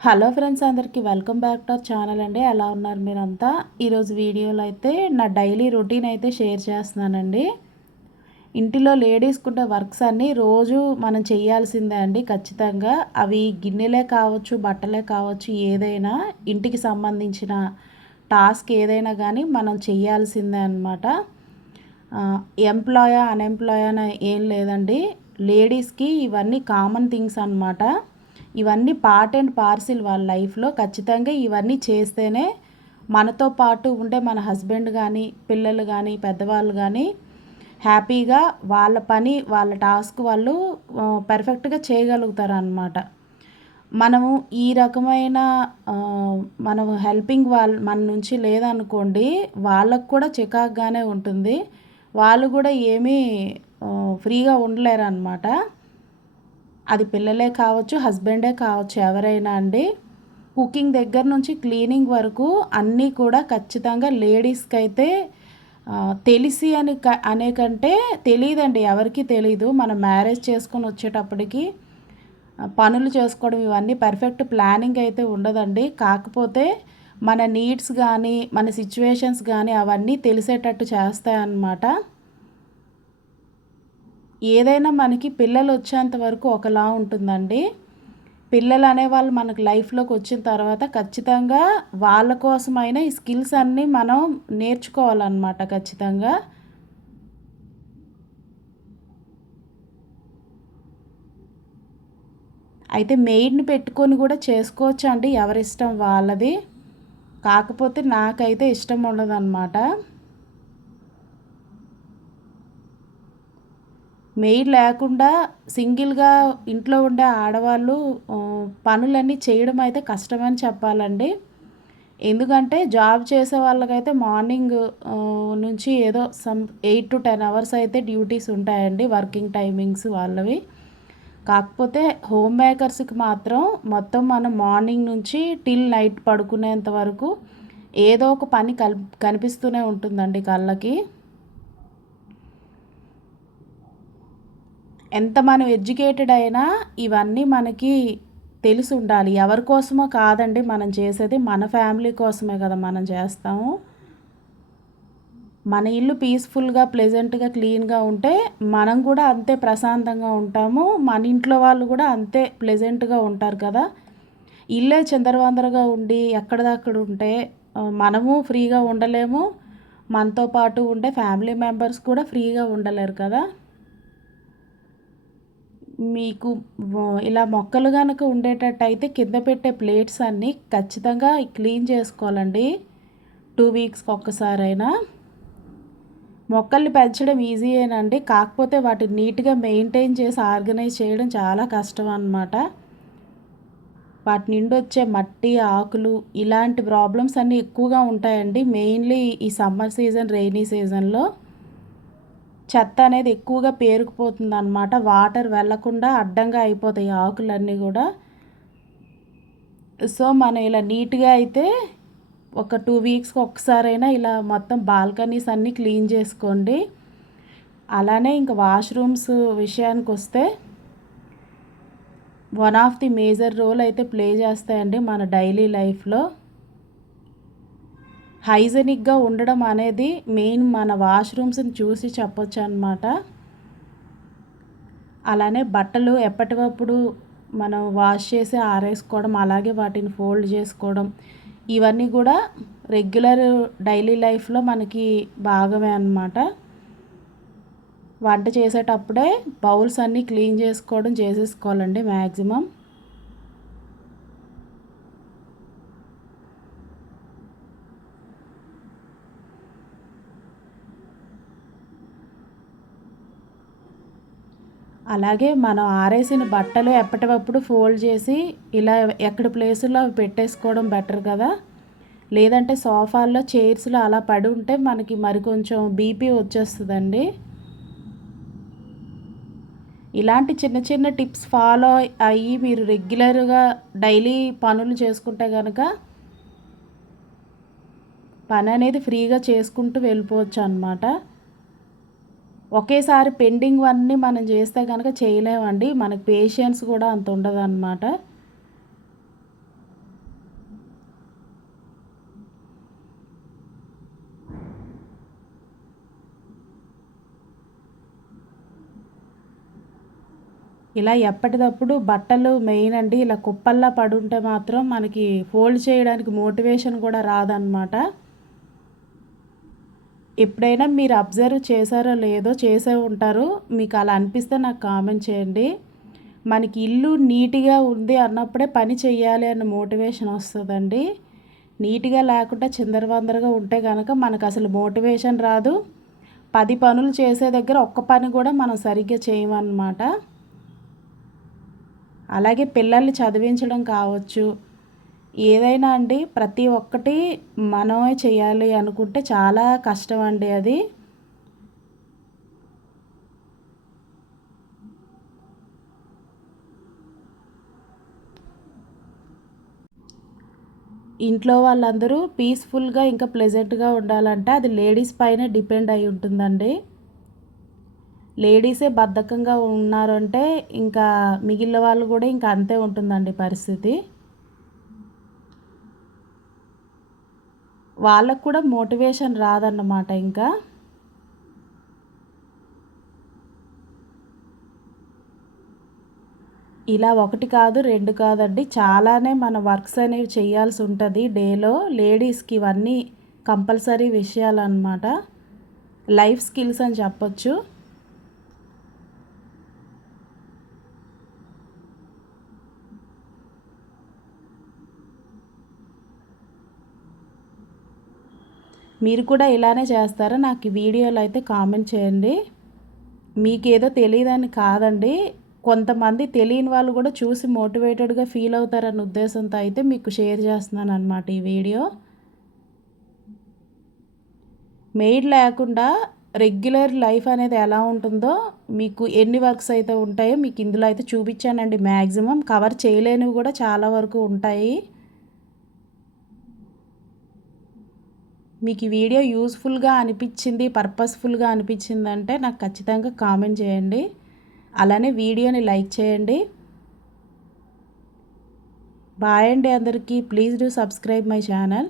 Hello friends అందరికీ welcome back to our channel అండి. ఎలా ఉన్నారు మీరంతా? ఈరోజు వీడియోలో అయితే నా డైలీ రొటీన్ అయితే షేర్ చేస్తున్నానండి. ఇంటిలో లేడీస్కున్న వర్క్స్ అన్నీ రోజు మనం చేయాల్సిందే అండి ఖచ్చితంగా. అవి గిన్నెలే కావచ్చు బట్టలే కావచ్చు ఏదైనా ఇంటికి సంబంధించిన టాస్క్ ఏదైనా కానీ మనం చేయాల్సిందే అనమాట ఎంప్లాయా అన్ఎంప్లాయా ఏం లేదండి. లేడీస్కి ఇవన్నీ కామన్ థింగ్స్ అనమాట ఇవన్నీ పార్ట్ అండ్ పార్సిల్ వాళ్ళ లైఫ్లో ఖచ్చితంగా ఇవన్నీ చేస్తేనే మనతో పాటు ఉండే మన హస్బెండ్ కానీ పిల్లలు కానీ పెద్దవాళ్ళు కానీ హ్యాపీగా వాళ్ళ పని వాళ్ళ టాస్క్ వాళ్ళు పర్ఫెక్ట్గా చేయగలుగుతారు అనమాట మనము ఈ రకమైన మనం హెల్పింగ్ వాళ్ళ మన నుంచి లేదనుకోండి వాళ్ళకు కూడా చికాగ్గానే ఉంటుంది. వాళ్ళు కూడా ఏమీ ఫ్రీగా ఉండలేరు అనమాట అది పిల్లలే కావచ్చు హస్బెండే కావచ్చు ఎవరైనా అండి కుకింగ్ దగ్గర నుంచి క్లీనింగ్ వరకు అన్నీ కూడా ఖచ్చితంగా లేడీస్కి అయితే తెలిసి అని క అనే కంటే తెలియదండి ఎవరికి తెలీదు. మనం మ్యారేజ్ చేసుకొని వచ్చేటప్పటికి పనులు చేసుకోవడం ఇవన్నీ పర్ఫెక్ట్ ప్లానింగ్ అయితే ఉండదండి. కాకపోతే మన నీడ్స్ కానీ మన సిచ్యువేషన్స్ కానీ అవన్నీ తెలిసేటట్టు చేస్తాయన్నమాట. ఏదైనా మనకి పిల్లలు వచ్చేంత వరకు ఒకలా ఉంటుందండి. పిల్లలు అనేవాళ్ళు మనకు లైఫ్లోకి వచ్చిన తర్వాత ఖచ్చితంగా వాళ్ళ కోసమైనా ఈ స్కిల్స్ అన్నీ మనం నేర్చుకోవాలన్నమాట ఖచ్చితంగా. అయితే మెయిడ్ని పెట్టుకొని కూడా చేసుకోవచ్చు అండి ఎవరిష్టం వాళ్ళది. కాకపోతే నాకైతే ఇష్టం ఉండదన్నమాట. మెయిడ్ లేకుండా సింగిల్గా ఇంట్లో ఉండే ఆడవాళ్ళు పనులన్నీ చేయడం అయితే కష్టమని చెప్పాలండి. ఎందుకంటే జాబ్ చేసే వాళ్ళకైతే మార్నింగ్ నుంచి ఏదో some eight to ten hours అయితే డ్యూటీస్ ఉంటాయండి వర్కింగ్ టైమింగ్స్ వాళ్ళవి. కాకపోతే హోమ్ మేకర్స్కి మాత్రం మొత్తం మనం మార్నింగ్ నుంచి టిల్ నైట్ పడుకునేంత వరకు ఏదో ఒక పని కల్ కనిపిస్తూనే ఉంటుందండి కళ్ళకి. ఎంత మనం ఎడ్యుకేటెడ్ అయినా ఇవన్నీ మనకి తెలిసి ఉండాలి. ఎవరి కోసమో కాదండి మనం చేసేది. మన ఫ్యామిలీ కోసమే కదా మనం చేస్తాము. మన ఇల్లు పీస్ఫుల్గా ప్లెజెంట్గా క్లీన్గా ఉంటే మనం కూడా అంతే ప్రశాంతంగా ఉంటాము. మన ఇంట్లో వాళ్ళు కూడా అంతే ప్లెజెంట్గా ఉంటారు కదా. ఇల్లే చందరవందరగా ఉండి ఎక్కడిదక్కడ ఉంటే మనము ఫ్రీగా ఉండలేము. మనతో పాటు ఉండే ఫ్యామిలీ మెంబర్స్ కూడా ఫ్రీగా ఉండలేరు కదా. మీకు ఇలా మొక్కలు కనుక ఉండేటట్టయితే కింద పెట్టే ప్లేట్స్ అన్నీ ఖచ్చితంగా క్లీన్ చేసుకోవాలండి. టూ వీక్స్కి ఒక్కసారైనా. మొక్కల్ని పెంచడం ఈజీయేనండి కాకపోతే వాటిని నీట్గా మెయింటైన్ చేసి ఆర్గనైజ్ చేయడం చాలా కష్టం అన్నమాట. వాటి నిండి వచ్చే మట్టి ఆకులు ఇలాంటి ప్రాబ్లమ్స్ అన్నీ ఎక్కువగా ఉంటాయండి. మెయిన్లీ ఈ సమ్మర్ సీజన్ రెయినీ సీజన్లో. చెత్త అనేది ఎక్కువగా పేరుకుపోతుంది అనమాట వాటర్ వెళ్ళకుండా అడ్డంగా అయిపోతాయి ఆకులన్నీ కూడా. సో మనం ఇలా నీట్గా అయితే ఒక టూ వీక్స్కి ఒకసారైనా ఇలా మొత్తం బాల్కనీస్ అన్నీ క్లీన్ చేసుకోండి. అలానే ఇంకా వాష్రూమ్స్ విషయానికి వస్తే one of the major role అయితే ప్లే చేస్తాయండి మన డైలీ లైఫ్లో. హైజెనిక్గా ఉండడం అనేది మెయిన్ మన వాష్రూమ్స్ని చూసి చెప్పొచ్చు అనమాట అలానే బట్టలు ఎప్పటికప్పుడు మనం వాష్ చేసి ఆరేసుకోవడం అలాగే వాటిని ఫోల్డ్ చేసుకోవడం ఇవన్నీ కూడా రెగ్యులర్ డైలీ లైఫ్లో మనకి భాగమే అనమాట వంట చేసేటప్పుడే బౌల్స్ అన్నీ క్లీన్ చేసుకోవడం చేసేసుకోవాలండి మ్యాక్సిమం అలాగే మనం ఆరేసిన బట్టలు ఎప్పటికప్పుడు ఫోల్డ్ చేసి ఇలా ఎక్కడ ప్లేసుల్లో అవి పెట్టేసుకోవడం బెటర్ కదా. లేదంటే సోఫాల్లో చైర్స్లో అలా పడి ఉంటే మనకి మరి కొంచెం బీపీ వచ్చేస్తుందండి. ఇలాంటి చిన్న చిన్న టిప్స్ ఫాలో అయ్యి మీరు రెగ్యులర్గా డైలీ పనులు చేసుకుంటే కనుక పని అనేది ఫ్రీగా చేసుకుంటూ వెళ్ళిపోవచ్చు అనమాట ఒకేసారి పెండింగ్ అన్నీ మనం చేస్తే కనుక చేయలేమండి. మనకు పేషెన్స్ కూడా అంత ఉండదు అనమాట ఇలా ఎప్పటికప్పుడు బట్టలు మెయిన్ అండి. ఇలా కుప్పల్లా పడుంటే మాత్రం మనకి ఫోల్డ్ చేయడానికి మోటివేషన్ కూడా రాదనమాట ఎప్పుడైనా మీరు అబ్జర్వ్ చేశారో లేదో చేసే ఉంటారు. మీకు అలా అనిపిస్తే నాకు కామెంట్ చేయండి. మనకి ఇల్లు నీట్గా ఉంది అన్నప్పుడే పని చెయ్యాలి అన్న మోటివేషన్ వస్తుందండి. నీట్గా లేకుండా చిందరవందరగా ఉంటే కనుక మనకు అసలు మోటివేషన్ రాదు. పది పనులు చేసే దగ్గర ఒక్క పని కూడా మనం సరిగ్గా చేయమన్నమాట. అలాగే పిల్లల్ని చదివించడం కావచ్చు ఏదైనా అండి ప్రతి ఒక్కటి మనమే చేయాలి అనుకుంటే చాలా కష్టం అండి అది. ఇంట్లో వాళ్ళందరూ పీస్ఫుల్గా ఇంకా ప్లెజెంట్గా ఉండాలంటే అది లేడీస్ పైన డిపెండ్ అయి ఉంటుందండి. లేడీసే బద్ధకంగా ఉన్నారంటే ఇంకా మిగిలిన వాళ్ళు కూడా ఇంకా అంతే ఉంటుందండి పరిస్థితి. వాళ్ళకు కూడా మోటివేషన్ రాదన్నమాట ఇంకా. ఇలా ఒకటి కాదు రెండు కాదండి. చాలానే మన వర్క్స్ అనేవి చేయాల్సి ఉంటుంది. డేలో లేడీస్కి ఇవన్నీ కంపల్సరీ విషయాలు అన్నమాట లైఫ్ స్కిల్స్ అని చెప్పొచ్చు. మీరు కూడా ఇలానే చేస్తారా? నాకు ఈ వీడియోలో అయితే కామెంట్ చేయండి. మీకేదో తెలియదని కాదండి. కొంతమంది తెలియని వాళ్ళు కూడా చూసి మోటివేటెడ్గా ఫీల్ అవుతారన్న ఉద్దేశంతో అయితే మీకు షేర్ చేస్తున్నాను అనమాట ఈ వీడియో. మెయిడ్ లేకుండా రెగ్యులర్ లైఫ్ అనేది ఎలా ఉంటుందో మీకు ఎన్ని వర్క్స్ అయితే ఉంటాయో మీకు ఇందులో అయితే చూపించానండి మ్యాక్సిమం కవర్ చేయలేనివి కూడా చాలా వరకు ఉంటాయి. మీకు ఈ వీడియో యూస్ఫుల్గా అనిపించింది పర్పస్ఫుల్గా అనిపించిందంటే నాకు ఖచ్చితంగా కామెంట్ చేయండి. అలానే వీడియోని లైక్ చేయండి. బాయ్ అండి అందరికీ. Please do subscribe my channel.